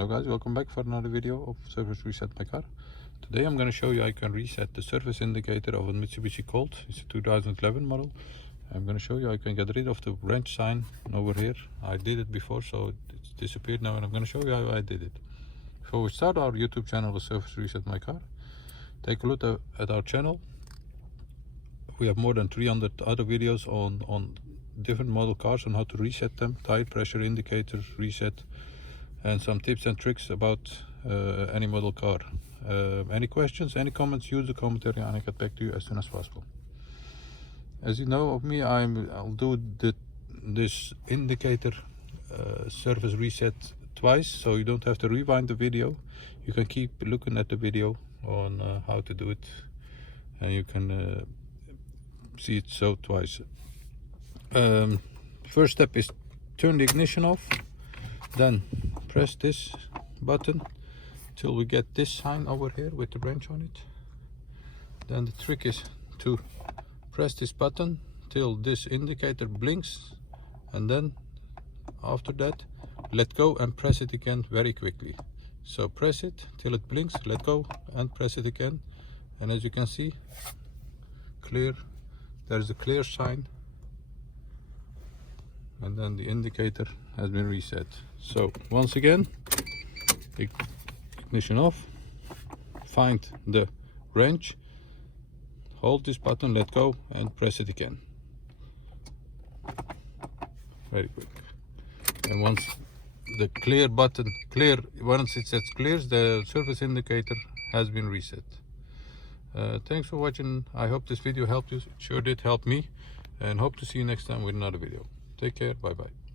Hello guys, welcome back for another video of service reset my car. Today I'm going to show you how you can reset the service indicator of a Mitsubishi Colt. It's a 2011 model. I'm going to show you how you can get rid of the wrench sign over here. I did it before, so it's disappeared now, and I'm going to show you how I did it. Before we start our YouTube channel, the Service Reset My Car, take a look at our channel. We have more than 300 other videos on different model cars on how to reset them, tire pressure indicators, reset, and some tips and tricks about any model car. Any questions, any comments, use the commentary and I'll get back to you as soon as possible. As you know of me, I'll do this indicator service reset twice, so you don't have to rewind the video. You can keep looking at the video on how to do it, and you can see it so twice. First step is turn the ignition off, then press this button till we get this sign over here with the wrench on it. Then the trick is to press this button till this indicator blinks, and then after that let go and press it again very quickly. So press it till it blinks, let go and press it again, and as you can see, clear, there's a clear sign, and then the indicator has been reset. So once again, ignition off, find the wrench, hold this button, let go and press it again. Very quick. And once the clear button, once it says clears, the service indicator has been reset. Thanks for watching. I hope this video helped you. It sure did help me, and hope to see you next time with another video. Take care. Bye bye.